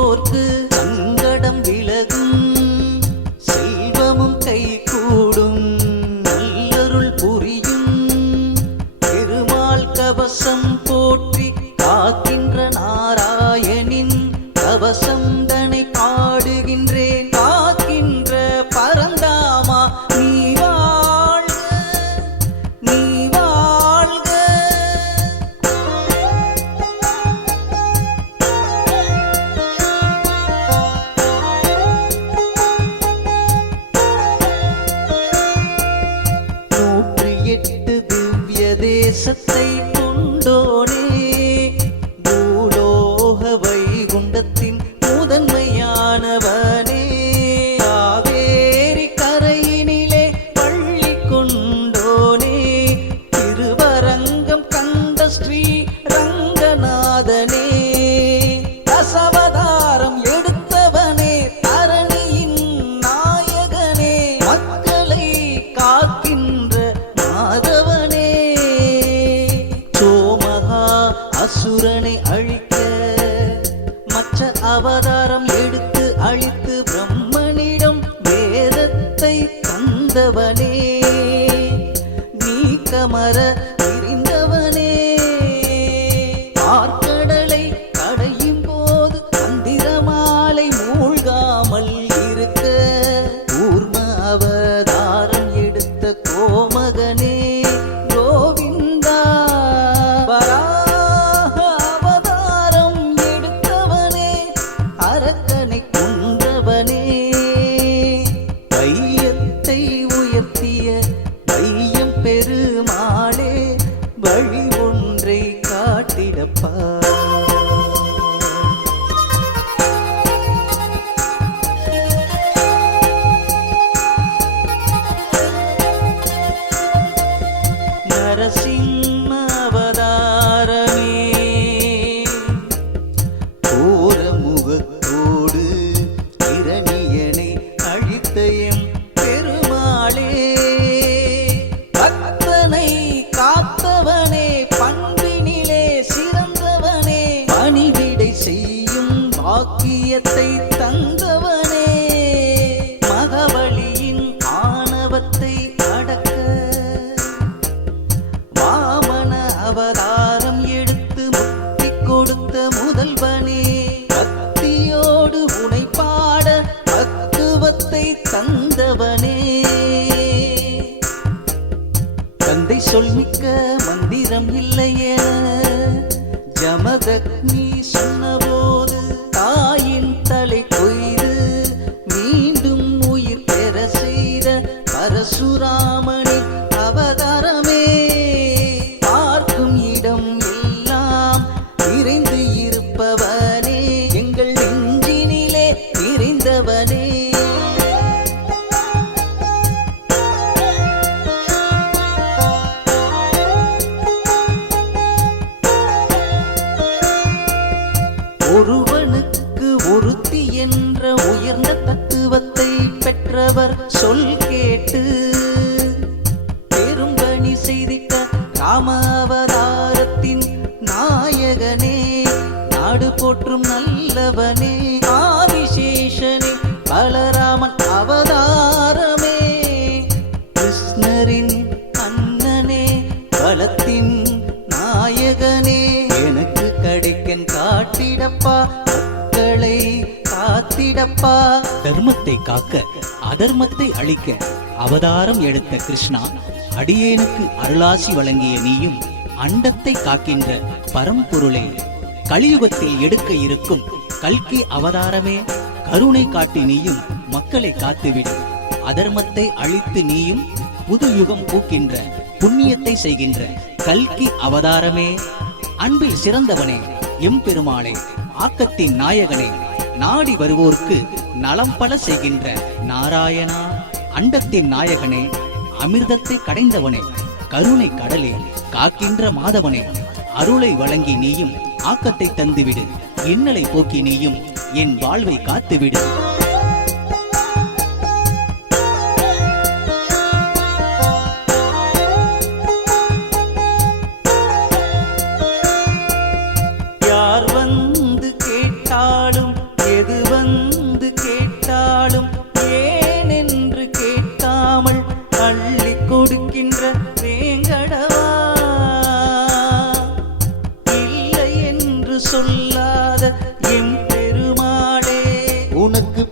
செய்வோர்க்கு சங்கடம் விலகும், செல்வமும் கைகூடும், நல்லருள் புரியும் பெருமாள் கவசம் போற்றி காக்கின்ற நாராயணின் கவசம் தனை பாடுகின்றேன். காக்கின்ற பரந்தாமா நீ வாழ்க, நீ வாழ்க. நூற்றி எட்டு திவ்ய தேசத்தை கொண்டோனே, பூலோக வைகுண்டத்தின் முதன்மையானவனே, காவேரி கரையினிலே பள்ளி கொண்டோனே, திருவரங்கம் கண்ட ஸ்ரீ ரங்கநாதனே, தசவதாரம் எடுத்தவனே, தரணியின் நாயகனே, மக்களை காக்கின்ற மாதவனே, சோமகா அசுரனை அழிக்க மற்ற அவதாரம் எடுத்து அழித்து பிரம்மனிடம் வேதத்தை தந்தவனே, நீக்கமர தெரிந்தவனே, பார்க்கடலை கடையும் போது மந்திரமாலை மூழ்காமல் இருக்க கூர்ம அவதாரம் எடுத்த கோமகனே கோவிந்தா, வராக அவதாரம் எடுத்தவனே, அரக்கனை கொன்றவனே, வையத்தை உயர்த்திய வையம் பெருமாளே, வழி ஒன்றை காட்டிடப்பா. நரசிம்ம அவதாரமே, கோரமுகத்தோடு இரணியனை அழித்த எம் பெருமாளே, பக்தனை காத்தவனே, பண்பினிலே சிறந்தவனே, பணிவிடை செய்யும் பாக்கியத்தை தந்தவனே, மகவலியின் ஆணவத்தை அடக்க வாமன அவதாரம் எடுத்து முக்தி கொடுத்த முதல்வனே, பக்தியோடு உனை பாட பக்குவத்தை தந்தவனே, தந்தை சொல்மிக்க மந்திரம் இல்லையென ஜமதக்னி சொன்னபோது தாயின் தலை கொய்து மீண்டும் உயிர் பெற செய்த பரசுராமனின் அவதாரமே, பார்க்கும் இடம் எல்லாம் நிறைந்து இருப்பவனே, எங்கள் நெஞ்சினிலே நிறைந்தவனே, ஒருவனுக்கு ஒருத்தி என்ற உயர்ந்த தத்துவத்தை பெற்றவர் சொல் கேட்டு பெரும்பணி செய்திட்ட ராம அவதாரத்தின் நாயகனே, நாடு போற்றும் நல்லவனே, ஆதிசேஷனே, பலராமன் அவதாரமே, கிருஷ்ணரின் அண்ணனே, பலத்தின் நாயகனே, எனக்கு கிடைக்கன் காட்டிடப்பா, மக்களை காத்திடப்பா. தர்மத்தை காக்க அதர்மத்தை அழிக்க அவதாரம் எடுத்த கிருஷ்ணா, அடியேனுக்கு அருளாசி வழங்கிய நீயும் அண்டத்தை காக்கின்ற பரம்பொருளே, கலியுகத்தில் எடுக்க இருக்கும் கல்கி அவதாரமே, கருணை காட்டி நீயும் மக்களை காத்துவிடு, அதர்மத்தை அழித்து நீயும் புது யுகம் பூக்கின்ற புண்ணியத்தை செய்கின்ற கல்கி அவதாரமே, அன்பில் சிறந்தவனே, எம்பெருமாளே, ஆக்கத்தின் நாயகனே, நாடி வருவோர்க்கு நலம் பல செய்கின்ற நாராயணா, அண்டத்தின் நாயகனே, அமிர்தத்தை கடைந்தவனே, கருணை கடலே, காக்கின்ற மாதவனே, அருளை வழங்கி நீயும் ஆக்கத்தை தந்துவிடு, இன்னலை போக்கி நீயும் என் வாழ்வை காத்துவிடு. யார் வந்து கேட்டாலும் எது வந்து கேட்டாலும் ஏன் என்று கேட்காமல் அள்ளி கொடுக்கின்ற வேங்கடவா, இல்லை என்று சொல்லாத எம் பெருமாளே, உனக்கு